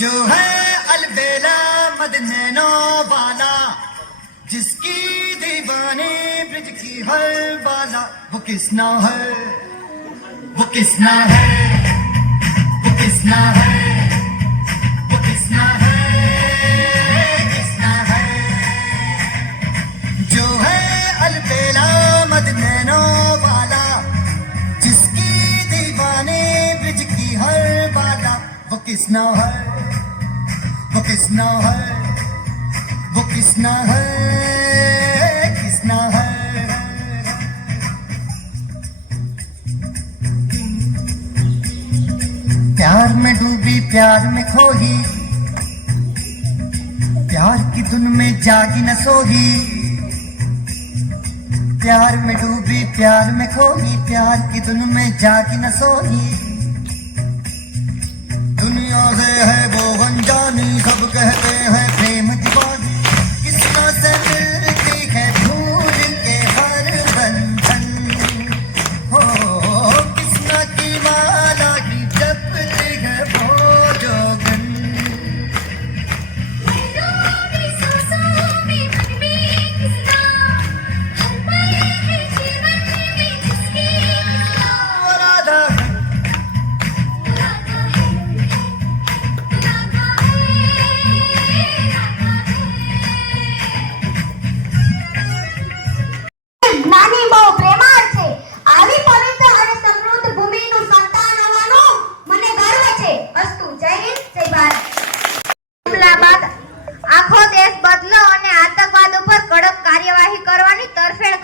जो है अलबेला मदनैनो वाला, जिसकी दीवानी ब्रिज की हर वाला, वो किसना है, वो किसना है, वो किसना है, वो किसना है, किसना है। जो है अलबेला मदनैनो वाला, जिसकी दीवानी ब्रिज की हर वाला, वो किसना है, वो किसना है, वो किसना है, किसना है। प्यार में डूबी प्यार में खोही, प्यार की धुन में जागी न सोही। प्यार में डूबी प्यार में खोही, प्यार की धुन में जागी न सोही। दुनिया से है वो अनजानी, सब कहते हैं प्रेम दीवानी, किसना से मिलती है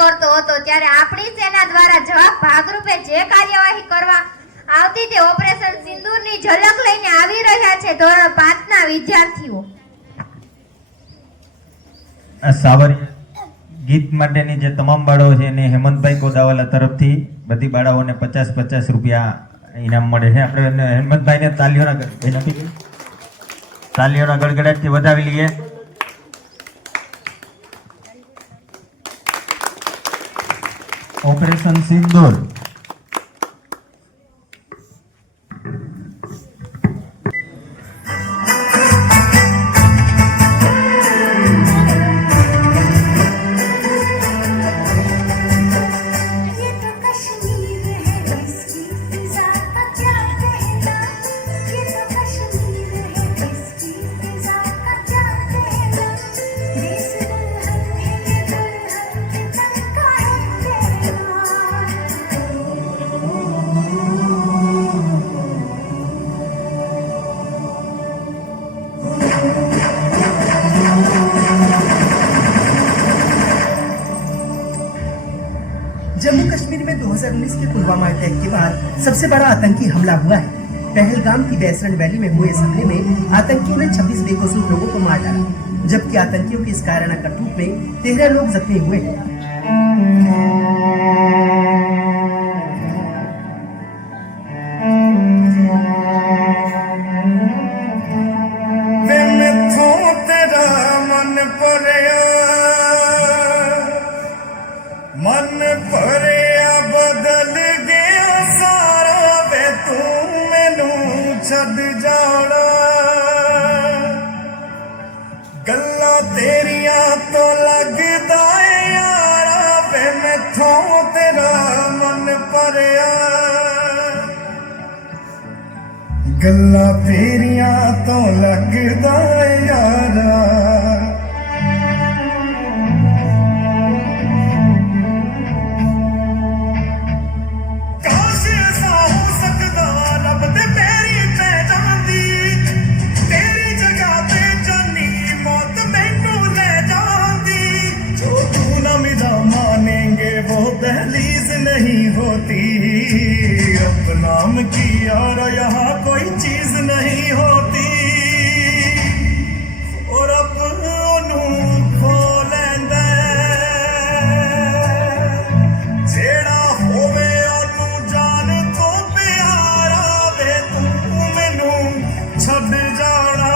કરતો હતો ત્યારે આપણી સેના દ્વારા જવાબ ભાગરૂપે જે કાર્યવાહી કરવા આવતી તે ઓપરેશન સિંદૂરની ઝલક લઈને આવી રહ્યા છે ધોરણ 5 ના વિદ્યાર્થીઓ. આ સાવરિયા ગીત માટેની જે તમામ બાળાઓ છે એને હેમંતભાઈ કોદાવાલા તરફથી બધી બાળાઓને 50-50 રૂપિયા ઇનામ મળે છે. આપણે હેમંતભાઈને તાલીઓના ગડગડાટથી વધાવી લઈએ. ઓપરેશન સિંદૂર ये तो कश्मीर है इसकी फिजा का क्या कहना ये तो कश्मीर है इसकी फिजा का क्या कहना देश दुल्हन है ये दुल्हन के तन का है जम्मू कश्मीर में 2019 के पुलवामा अटैक के बाद सबसे बड़ा आतंकी हमला हुआ है। पहलगाम की बैसरन वैली में हुए इस हमले में आतंकियों ने 26 बेकसूर लोगों को मार डाला, जबकि आतंकियों की इस कायराना करतूत में 13 लोग जख्मी हुए हैं। वे मैथों तेरा मन भरिया बदल गया सारा वे तू मैनू छद जाना गल्ला तेरिया तो लगदा है यारा वे मैथों तेरा मन भरिया गल्ला तेरिया तो लगदा है यारा काश ऐसा हो सकदा रब दे पैरी पै जांदी तेरी जगह ते जानी मौत मैनू ले जांदी जो तू न मिला मानेंगे वो दहलीज नहीं होती अब नाम की यार यहाँ कोई चीज नहीं होती और अब ओनू खो लैंदा जेड़ा होवे ओनू जान तो प्यारा वे तू मैनू छड जाना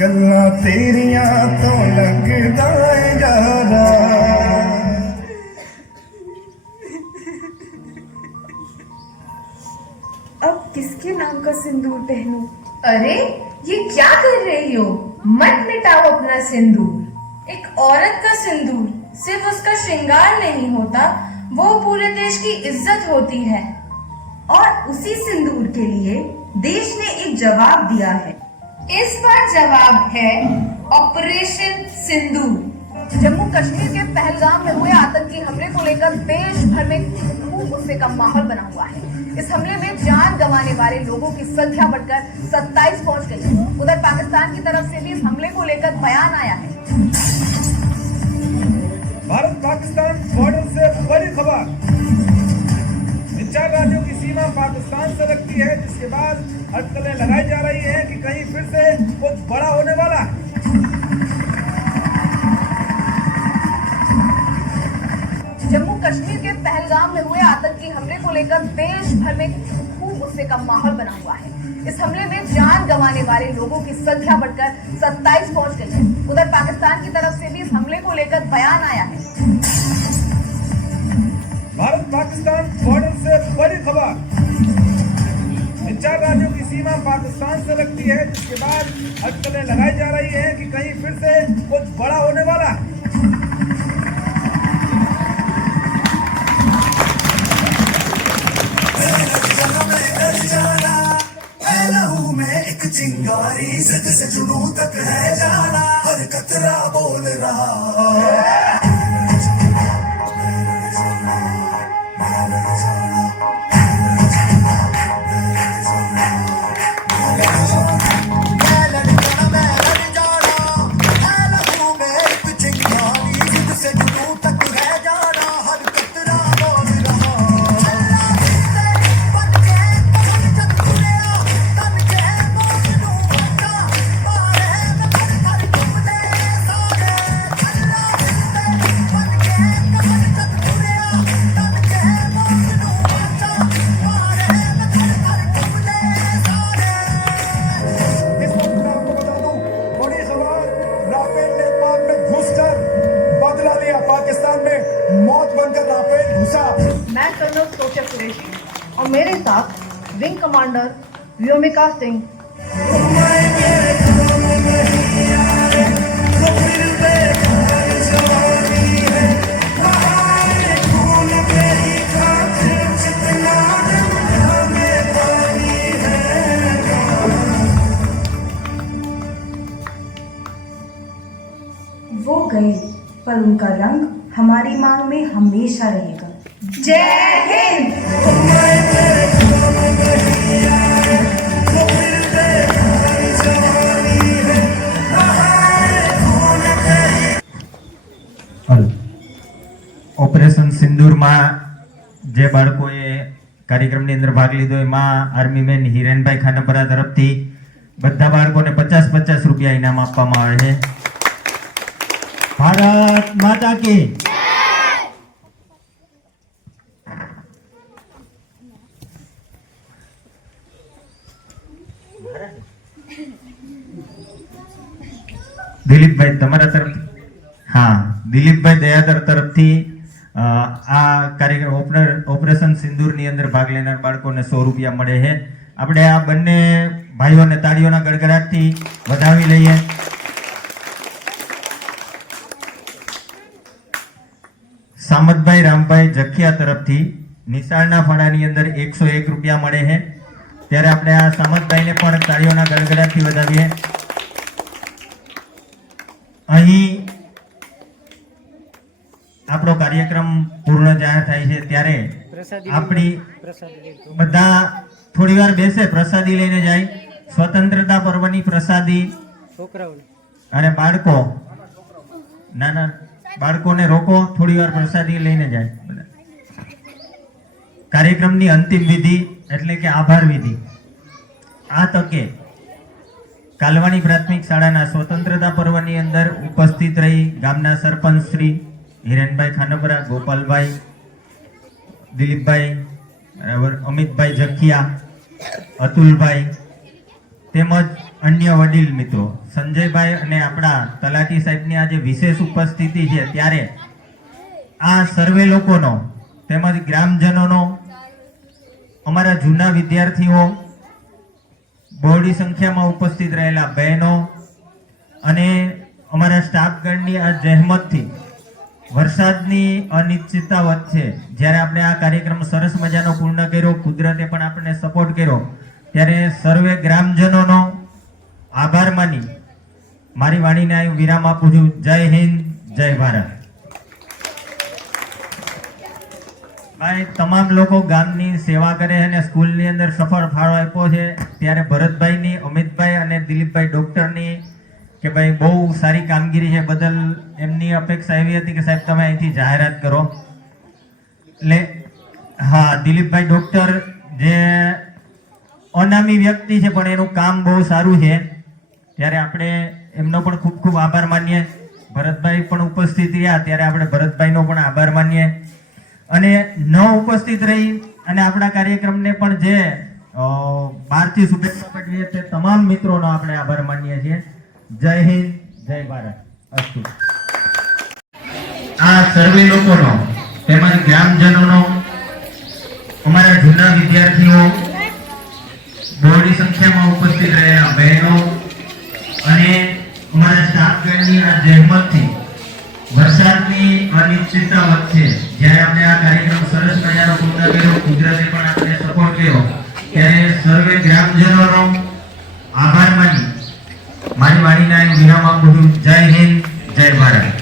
गल्लां तेरियां तो लगदा है यारा अब किसके नाम का सिंदूर पहनूं? अरे ये क्या कर रही हो? मत मिटाओ अपना सिंदूर। एक औरत का सिंदूर सिर्फ उसका श्रृंगार नहीं होता, वो पूरे देश की इज्जत होती है। और उसी सिंदूर के लिए देश ने एक जवाब दिया है। इस बार जवाब है ऑपरेशन सिंदूर। जम्मू कश्मीर के पहलगाम में हुए आतंकी हमले को लेकर देश भर में खूब गुस्से का माहौल बना हुआ है। इस हमले में जान गंवाने वाले लोगों की संख्या बढ़कर 27 पहुंच गई है। उधर पाकिस्तान की तरफ से भी इस हमले को लेकर बयान आया है। भारत पाकिस्तान बॉर्डर से बड़ी खबर, इन 4 राज्यों की सीमा पाकिस्तान से लगती है, जिसके बाद अटकलें लगाई जा रही है कि कहीं फिर से कुछ बड़ा होने वाला है। जम्मू कश्मीर के पहलगाम में हुए आतंकी हमले को लेकर देश भर में खूब गुस्से का माहौल बना हुआ है। इस हमले में जान गंवाने वाले लोगों की संख्या बढ़कर 27 पहुंच गई है। उधर पाकिस्तान की तरफ से भी इस हमले को लेकर बयान आया है। भारत पाकिस्तान बॉर्डर से बड़ी खबर, इन 4 राज्यों की सीमा पाकिस्तान से लगती है, जिसके बाद अटकलें लगाई जा रही है कि कहीं फिर से कुछ बड़ा होने वाला है। एक चिंगारी सज से जुनू तक है जाना हर कतरा बोल रहा चिंगारी मेरे साथ विंग कमांडर व्योमिका सिंह। वो गए पर उनका रंग हमारी मांग में हमेशा रहेगा। जय हिंद। ઓપરેશન સિંદૂરમાં જે બાળકોએ કાર્યક્રમની અંદર ભાગ લીધો એમાં આર્મી મેન હિરેનભાઈ ખાનપરા તરફથી બધા બાળકોને 50-50 રૂપિયા ઇનામ આપવામાં આવે છે. ભારત માતા કી દિલીપભાઈ તમારા તરફ દિલીપભાઈ દયાદર તરફથી આ કાર્યક્રમ ઓપરેશન સિંદૂરની અંદર ભાગ લેનાર બાળકોને 100 રૂપિયા મળે છે. આપણે આ બંને ભાઈઓને તાળીઓના ગડગડાટથી વધાવી લઈએ. સામતભાઈ રામભાઈ જખિયા તરફથી નિશાળના ફળાની અંદર 101 રૂપિયા મળે છે. ત્યારે આપણે આ સામતભાઈને પણ તાળીઓના ગડગડાટથી વધાવીએ. અહીં આપણો કાર્યક્રમ પૂર્ણ જાહેર થાય છે ત્યારે આપણી બધા થોડી વાર બેસે, પ્રસાદી લઈને જાય. સ્વતંત્રતા પર્વની પ્રસાદી અને બાળકો નાના બાળકોને રોકો, થોડી વાર પ્રસાદી લઈને જાય. કાર્યક્રમની અંતિમ વિધિ એટલે કે આભાર વિધિ. આ તકે કાલવાણી પ્રાથમિક શાળાના સ્વતંત્રતા પર્વની અંદર ઉપસ્થિત રહી ગામના સરપંચ શ્રી હિરેનભાઈ ખાનપરા, ગોપાલભાઈ, દિલીપભાઈ, બરાબર, અમિતભાઈ જખિયા, અતુલભાઈ તેમજ અન્ય વડીલ મિત્રો સંજયભાઈ અને આપણા તલાટી સાહેબની આજે વિશેષ ઉપસ્થિતિ છે ત્યારે આ સર્વે લોકોનો તેમજ ગ્રામજનોનો, અમારા જૂના વિદ્યાર્થીઓ, બહોળી સંખ્યામાં ઉપસ્થિત રહેલા બહેનો અને અમારા સ્ટાફગણની આ જહેમતથી વરસાદની અનિશ્ચિતતા વચ્ચે જ્યારે આપણે આ કાર્યક્રમ સરસ મજાનો પૂર્ણ કર્યો, કુદરતે પણ આપણને સપોર્ટ કર્યો, ત્યારે સર્વે ગ્રામજનોનો આભાર માની મારી વાણીને અહીં વિરામ આપું છું. જય હિન્દ, જય ભારત. ભાઈ તમામ લોકો ગામની સેવા કરે અને સ્કૂલની અંદર સફળ ફાળો આપ્યો છે ત્યારે ભરતભાઈની, અમિતભાઈ અને દિલીપભાઈ ડોક્ટરની કે ભાઈ બહુ સારી કામગીરી છે બદલ એમની અપેક્ષા એવી હતી કે સાહેબ તમે અહીંથી જાહેરાત કરો. એટલે દિલીપભાઈ ડોક્ટર જે અનામી વ્યક્તિ છે પણ એનું કામ બહુ સારું છે ત્યારે આપણે એમનો પણ ખૂબ ખૂબ આભાર માનીએ. ભરતભાઈ પણ ઉપસ્થિત રહ્યા ત્યારે આપણે ભરતભાઈનો પણ આભાર માનીએ. અને ન ઉપસ્થિત રહી અને આપણા કાર્યક્રમને પણ જે બહારથી શુભેચ્છા પાઠવીએ તે તમામ મિત્રોનો આપણે આભાર માનીએ છીએ. જય હિન્દ, જય ભારત. અસ્તુ. આ સર્વે લોકોનો તેમજ ગ્રામજનોનો, અમારા જૂના વિદ્યાર્થીઓ, બહોળી સંખ્યામાં ઉપસ્થિત રહેલા બહેનો અને અમારા સ્ટાફગણની આ જહેમતથી વરસાદની અનિશ્ચિતતા વચ્ચે જ્યારે આપણે આ કાર્યક્રમ સરસ મજાનો પૂર્ણ કર્યો, કુદરતે પણ આપણને સપોર્ટ કર્યો, ત્યારે સર્વે ગ્રામજનોનો આભાર માની મારી વાણીને અહીં વિરામ આપું છું. જય હિન્દ, જય ભારત.